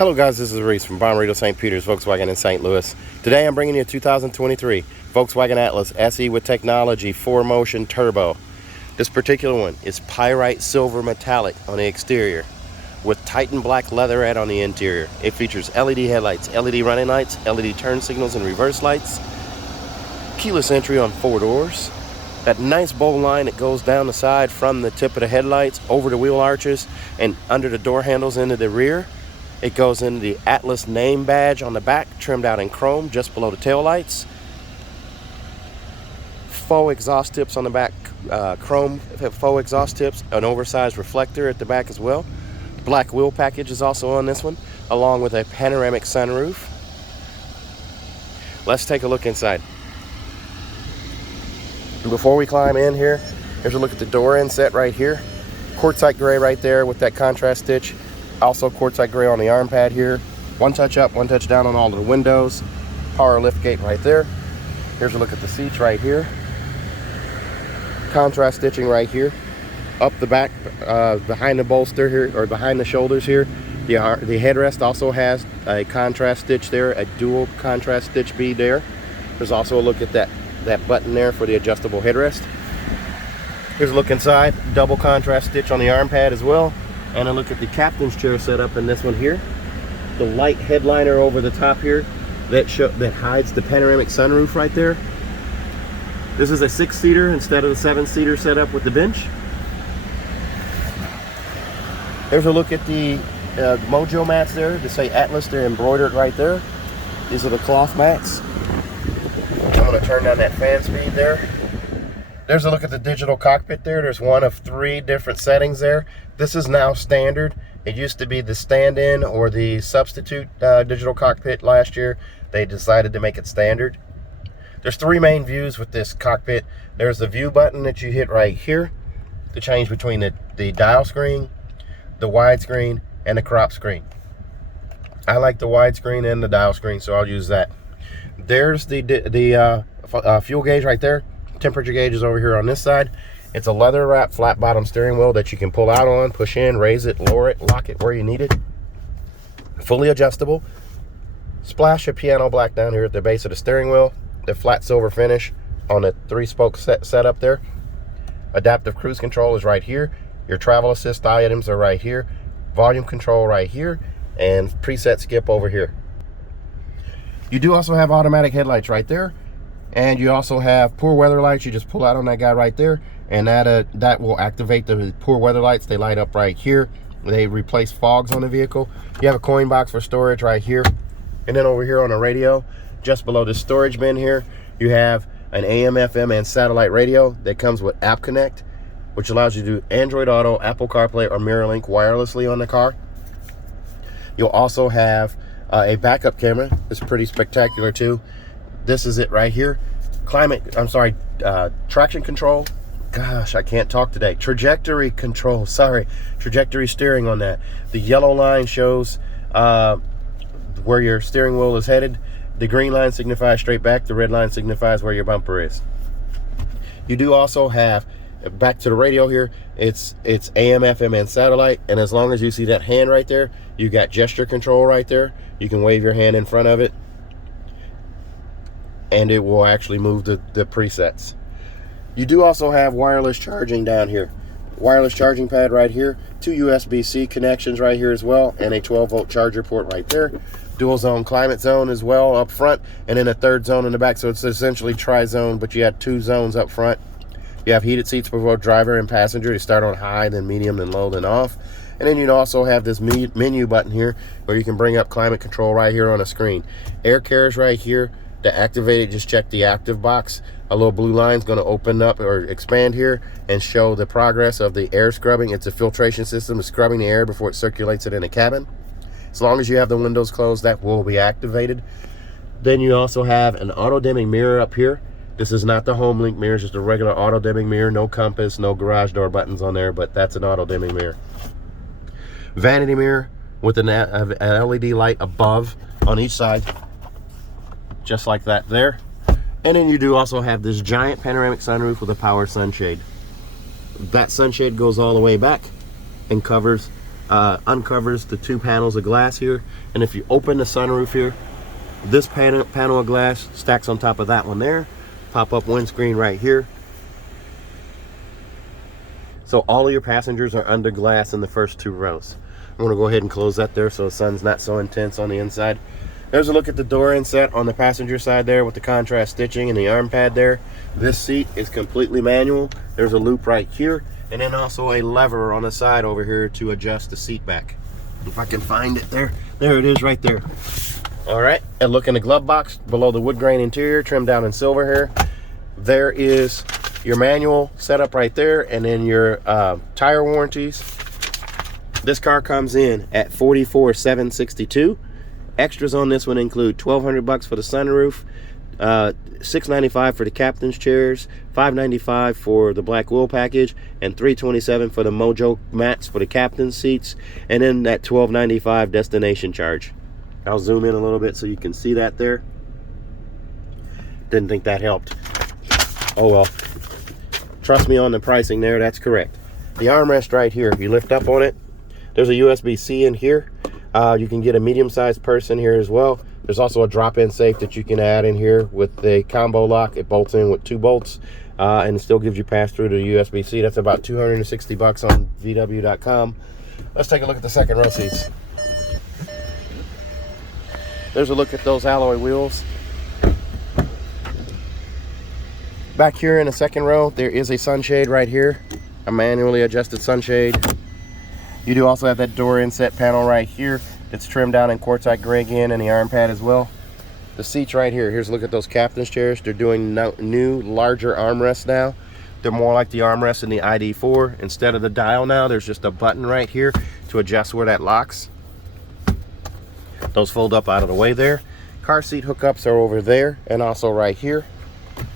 Hello guys, this is Reese from Bonrito St. Peter's Volkswagen in St. Louis. Today I'm bringing you a 2023 Volkswagen Atlas SE with technology 4Motion Turbo. This particular one is pyrite silver metallic on the exterior with Titan black leatherette on the interior. It features LED headlights, LED running lights, LED turn signals and reverse lights, keyless entry on 4 doors, that nice bow line that goes down the side from the tip of the headlights over the wheel arches and under the door handles into the rear. It goes in the Atlas name badge on the back, trimmed out in chrome just below the tail lights. Faux exhaust tips on the back, chrome faux exhaust tips, an oversized reflector at the back as well. Black wheel package is also on this one, along with a panoramic sunroof. Let's take a look inside. Before we climb in here, here's a look at the door inset right here. Quartzite gray right there with that contrast stitch. Also quartzite gray on the arm pad here. One touch up, one touch down on all of the windows. Power lift gate right there. Here's a look at the seats right here. Contrast stitching right here. Up the back, behind the bolster here, or behind the shoulders here. The headrest also has a contrast stitch there, a dual contrast stitch bead there. There's also a look at that button there for the adjustable headrest. Here's a look inside. Double contrast stitch on the arm pad as well. And a look at the captain's chair setup in this one here. The light headliner over the top here that hides the panoramic sunroof right there. This is a 6-seater instead of the 7-seater setup with the bench. There's a look at the Mojo mats there. They say Atlas, they're embroidered right there. These are the cloth mats. I'm going to turn down that fan speed there. There's a look at the digital cockpit there. There's one of 3 different settings there. This is now standard. It used to be the stand-in or the substitute digital cockpit last year. They decided to make it standard. There's 3 main views with this cockpit. There's the view button that you hit right here to change between the dial screen, the widescreen, and the crop screen. I like the widescreen and the dial screen, so I'll use that. There's the fuel gauge right there. Temperature gauge is over here on this side. It's a leather wrapped flat bottom steering wheel that you can pull out on, push in, raise it, lower it, lock it where you need it. Fully adjustable. Splash of piano black down here at the base of the steering wheel. The flat silver finish on the 3-spoke setup there. Adaptive cruise control is right here. Your travel assist items are right here. Volume control right here. And preset skip over here. You do also have automatic headlights right there. And you also have poor weather lights. You just pull out on that guy right there, and that will activate the poor weather lights. They light up right here. They replace fogs on the vehicle. You have a coin box for storage right here. And then over here on the radio, just below the storage bin here, you have an AM, FM, and satellite radio that comes with App Connect, which allows you to do Android Auto, Apple CarPlay, or MirrorLink wirelessly on the car. You'll also have a backup camera. It's pretty spectacular too. This is it right here. Traction control. Gosh, I can't talk today. Trajectory control, sorry. Trajectory steering on that. The yellow line shows where your steering wheel is headed. The green line signifies straight back. The red line signifies where your bumper is. You do also have, back to the radio here, it's AM, FM, and satellite. And as long as you see that hand right there, you got gesture control right there. You can wave your hand in front of it, and it will actually move the presets. You do also have wireless charging down here. Wireless charging pad right here. 2 USB-C connections right here as well, and a 12-volt charger port right there. Dual zone climate zone as well up front, and then a 3rd zone in the back, so it's essentially tri-zone, but you have 2 zones up front. You have heated seats for both driver and passenger. You start on high, then medium, then low, then off. And then you also have this menu button here where you can bring up climate control right here on the screen. Air Cares right here. To activate it, just check the active box. A little blue line is going to open up or expand here and show the progress of the air scrubbing. It's a filtration system. It's scrubbing the air before it circulates it in the cabin. As long as you have the windows closed, that will be activated. Then you also have an auto-dimming mirror up here. This is not the home link mirror, it's just a regular auto-dimming mirror. No compass, no garage door buttons on there, but that's an auto-dimming mirror. Vanity mirror with an LED light above on each side, just like that there. And then you do also have this giant panoramic sunroof with a power sunshade. That sunshade goes all the way back and covers uncovers the 2 panels of glass here. And if you open the sunroof here, this panel of glass stacks on top of that one there. Pop-up windscreen right here. So all of your passengers are under glass in the first 2 rows. I'm going to go ahead and close that there so the sun's not so intense on the inside. There's a look at the door inset on the passenger side there with the contrast stitching and the arm pad there. This seat is completely manual. There's a loop right here, and then also a lever on the side over here to adjust the seat back. If I can find it there. There it is right there. All right, and look in the glove box below the wood grain interior, trimmed down in silver here. There is your manual setup right there, and then your tire warranties. This car comes in at $44,762. Extras on this one include $1,200 for the sunroof, $695 for the captain's chairs, $595 for the black wheel package, and $327 for the Mojo mats for the captain's seats, and then that $1295 destination charge. I'll zoom in a little bit so you can see that there. Didn't think that helped. Oh well. Trust me on the pricing there, that's correct. The armrest right here, if you lift up on it, there's a USB-C in here. You can get a medium-sized purse in here as well. There's also a drop-in safe that you can add in here with the combo lock. It bolts in with 2 bolts and it still gives you pass-through to the USB-C. That's about $260 on VW.com. Let's take a look at the second row seats. There's a look at those alloy wheels. Back here in the second row, there is a sunshade right here, a manually adjusted sunshade. You do also have that door inset panel right here that's trimmed down in quartzite gray again, and the arm pad as well. The seats right here, here's a look at those captain's chairs. They're doing new, larger armrests now. They're more like the armrests in the ID4. Instead of the dial now, there's just a button right here to adjust where that locks. Those fold up out of the way there. Car seat hookups are over there and also right here.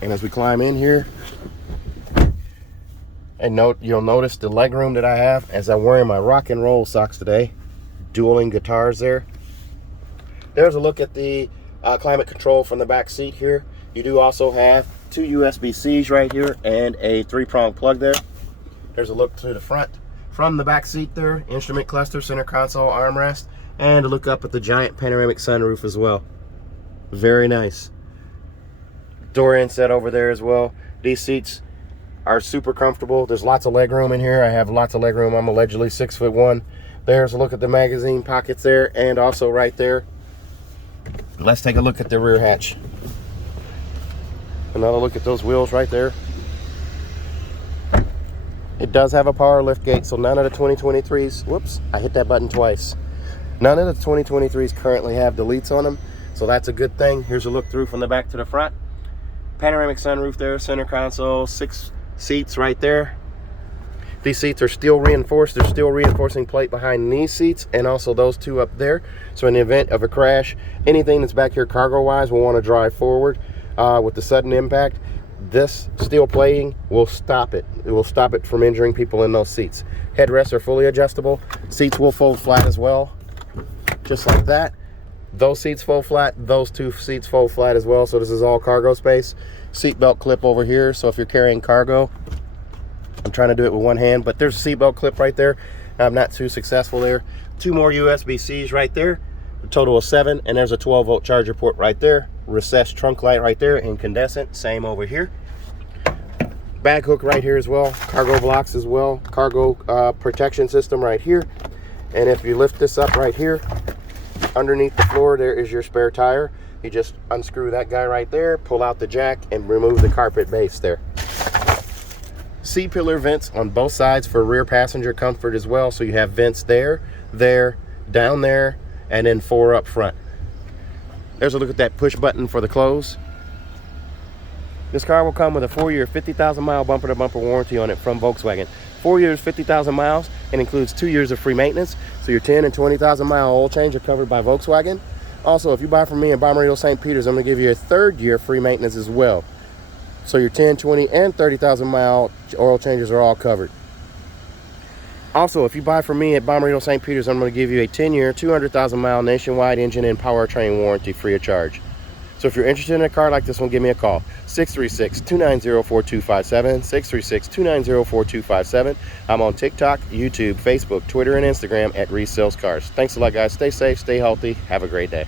And as we climb in here, and you'll notice the legroom that I have as I'm wearing my rock and roll socks today. Dueling guitars there. There's a look at the climate control from the back seat here. You do also have 2 USB-Cs right here and a 3-prong plug there. There's a look to the front. From the back seat there, instrument cluster, center console, armrest, and a look up at the giant panoramic sunroof as well. Very nice. Door inset over there as well. These seats are super comfortable. There's lots of leg room in here. I have lots of leg room. I'm allegedly 6'1". There's a look at the magazine pockets there, and also right there. Let's take a look at the rear hatch. Another look at those wheels right there. It does have a power lift gate, so none of the 2023s, whoops, I hit that button twice. None of the 2023s currently have deletes on them, so that's a good thing. Here's a look through from the back to the front. Panoramic sunroof there, center console, 6 seats right there. These seats are steel reinforced. There's steel reinforcing plate behind these seats and also those 2 up there. So in the event of a crash, anything that's back here cargo-wise will want to drive forward with the sudden impact. This steel plating will stop it. It will stop it from injuring people in those seats. Headrests are fully adjustable. Seats will fold flat as well, just like that. Those seats fold flat. Those 2 seats fold flat as well. So this is all cargo space. Seatbelt clip over here. So if you're carrying cargo, I'm trying to do it with one hand, but there's a seatbelt clip right there. I'm not too successful there. 2 more USB-Cs right there. A total of 7, and there's a 12-volt charger port right there. Recessed trunk light right there, incandescent. Same over here. Bag hook right here as well. Cargo blocks as well. Cargo protection system right here. And if you lift this up right here, underneath the floor there is your spare tire. You just unscrew that guy right there, pull out the jack, and remove the carpet base there. C-pillar vents on both sides for rear passenger comfort as well. So you have vents there, down there, and then 4 up front. There's a look at that push button for the close. This car will come with a 4-year, 50,000-mile bumper-to-bumper warranty on it from Volkswagen. 4 years, 50,000 miles, and includes 2 years of free maintenance. So your 10 and 20,000-mile oil change are covered by Volkswagen. Also, if you buy from me in Bommarito St. Peter's, I'm going to give you a 3rd year free maintenance as well. So your 10, 20, and 30,000-mile oil changes are all covered. Also, if you buy from me at Bommarito St. Peter's, I'm going to give you a 10-year, 200,000-mile nationwide engine and powertrain warranty free of charge. So if you're interested in a car like this one, give me a call. 636-290-4257, 636-290-4257. I'm on TikTok, YouTube, Facebook, Twitter, and Instagram at Reese Sells Cars. Thanks a lot, guys. Stay safe, stay healthy. Have a great day.